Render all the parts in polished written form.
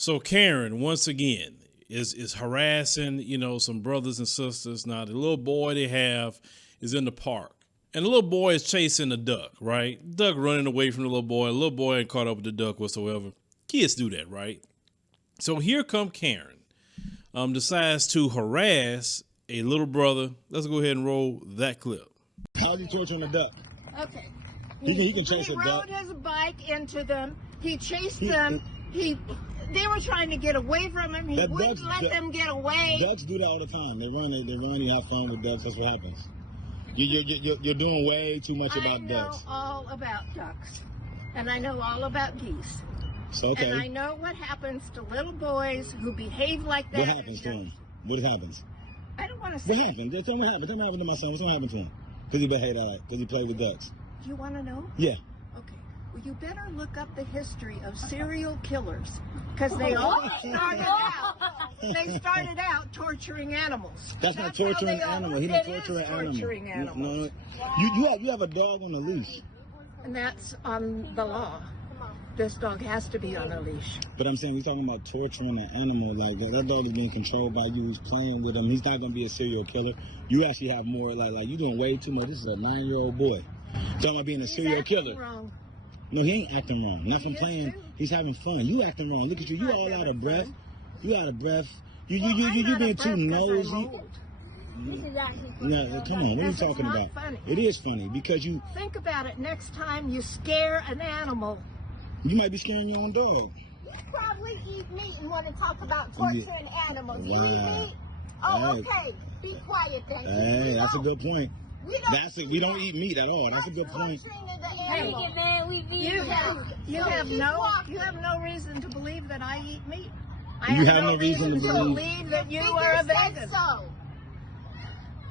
So Karen, once again, is harassing, some brothers and sisters. Now the little boy they have is in the park. And the little boy is chasing a duck, right? Duck running away from the little boy. The little boy ain't caught up with the duck whatsoever. Kids do that, right? So here come Karen. Decides to harass a little brother. Let's go ahead and roll that clip. How's he torturing a duck? Okay. He can chase a duck. He rode his bike into them. He chased them. They were trying to get away from him. He wouldn't let them get away. Ducks do that all the time. They run. You have fun with ducks. That's what happens. You're doing way too much about ducks. I know all about ducks, and I know all about geese. Okay. And I know what happens to little boys who behave like that. What happens to him? What happens? I don't want to say. What happened? Tell me what happened. Tell me what happened to my son. What's going to happen to him? Because he behaved like that. Because he played with ducks. Do you want to know? Yeah. Okay. Well, you better look up the history of serial killers, because they all started out torturing animals. That's not torturing animals. He's not torturing animals. No. You have a dog on a leash. And that's on the law. This dog has to be on a leash. But I'm saying we're talking about torturing an animal. Like that dog is being controlled by you. Who's playing with him. He's not going to be a serial killer. You actually have more. Like you're doing way too much. This is a 9-year-old boy. Talking about being a serial killer. Wrong. No, he ain't acting wrong. Not from playing. He's having fun. You acting wrong. Look at you. You all out of breath. You out of breath. You being too nosy. No, come on. What are you talking about? Funny. It is funny because you think about it. Next time you scare an animal, you might be scaring your own dog. You probably eat meat and want to talk about torturing animals. You eat meat? Oh, okay. Be quiet then. Hey, that's a good point. We don't eat meat at all. That's a good point. You have no reason to believe that I eat meat. You have no reason to believe that you are a vegan. So.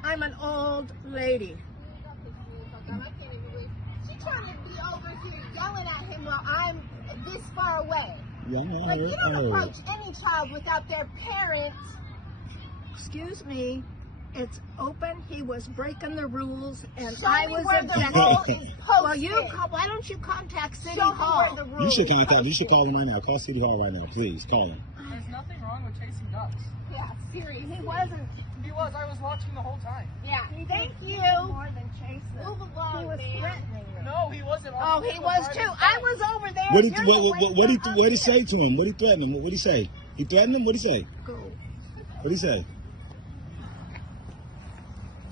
I'm an old lady. She's trying to be over here yelling at him while I'm this far away. Yeah, like you don't approach any child without their parents. Excuse me. It's open. He was breaking the rules, and I was objecting. Well, why don't you contact City Hall? You should contact. You should call them right now. Call City Hall right now, please. Call them. There's nothing wrong with chasing ducks. Yeah, seriously. He wasn't. He was. I was watching the whole time. Yeah. Thank you. More than chase them. Move along, He was threatening me. No, he wasn't. Oh, he was too. I was over there. What did he say to him? What did he threaten him? What did he say? He threatened him? What did he say? Go. What did he say?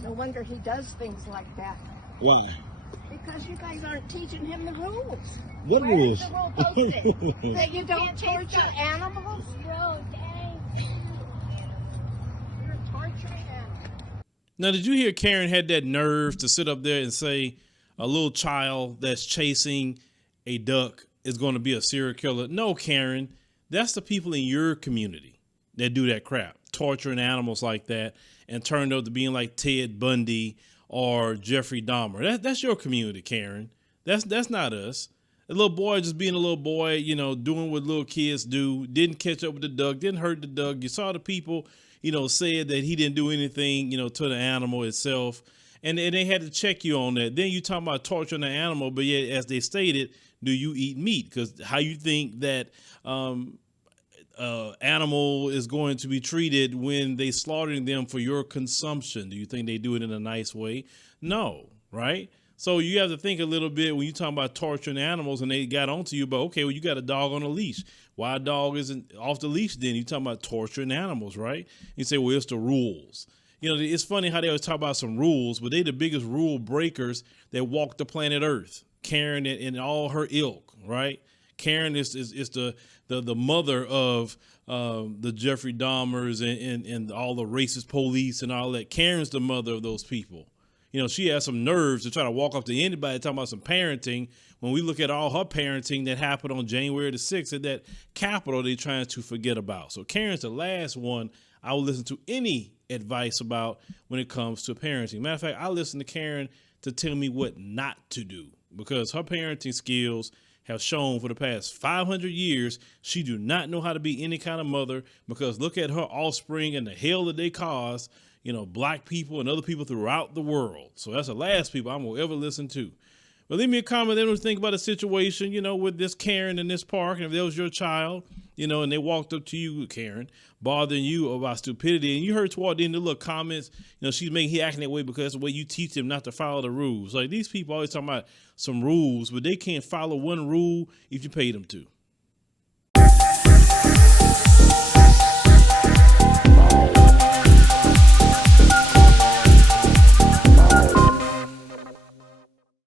No wonder he does things like that. Why? Because you guys aren't teaching him the rules. What rules? The rule posted? That you don't torture animals? No, dang. You're torturing animals. Now, did you hear Karen had that nerve to sit up there and say a little child that's chasing a duck is going to be a serial killer? No, Karen, that's the people in your community that do that crap, torturing animals like that, and turned out to being like Ted Bundy or Jeffrey Dahmer. That's your community, Karen. That's not us. A little boy just being a little boy, doing what little kids do, didn't catch up with the duck, didn't hurt the duck. You saw the people, said that he didn't do anything, to the animal itself. And they had to check you on that. Then you talking about torturing the animal, but yet, as they stated, do you eat meat? Because how you think that animal is going to be treated when they slaughtering them for your consumption? Do you think they do it in a nice way? No, right? So you have to think a little bit when you're talking about torturing animals and they got onto you, but okay, well, you got a dog on a leash. Why a dog isn't off the leash then? You're talking about torturing animals, right? You say, well, it's the rules. It's funny how they always talk about some rules, but they the biggest rule breakers that walk the planet Earth. Karen and all her ilk, right? Karen is the mother of the Jeffrey Dahmers and all the racist police and all that. Karen's the mother of those people. She has some nerves to try to walk up to anybody talking about some parenting when we look at all her parenting that happened on January the 6th at that Capitol they're trying to forget about. So Karen's the last one I will listen to any advice about when it comes to parenting. Matter of fact, I listen to Karen to tell me what not to do because her parenting skills have shown for the past 500 years she do not know how to be any kind of mother because look at her offspring and the hell that they cause, black people and other people throughout the world. So that's the last people I'm going to ever listen to. But leave me a comment. Then we'll think about the situation, with this Karen in this park. And if that was your child, you know, and they walked up to you, Karen, bothering you about stupidity. And you heard toward the end of the little comments, you know, he acting that way because that's the way you teach them not to follow the rules. Like these people always talking about some rules, but they can't follow one rule if you pay them to.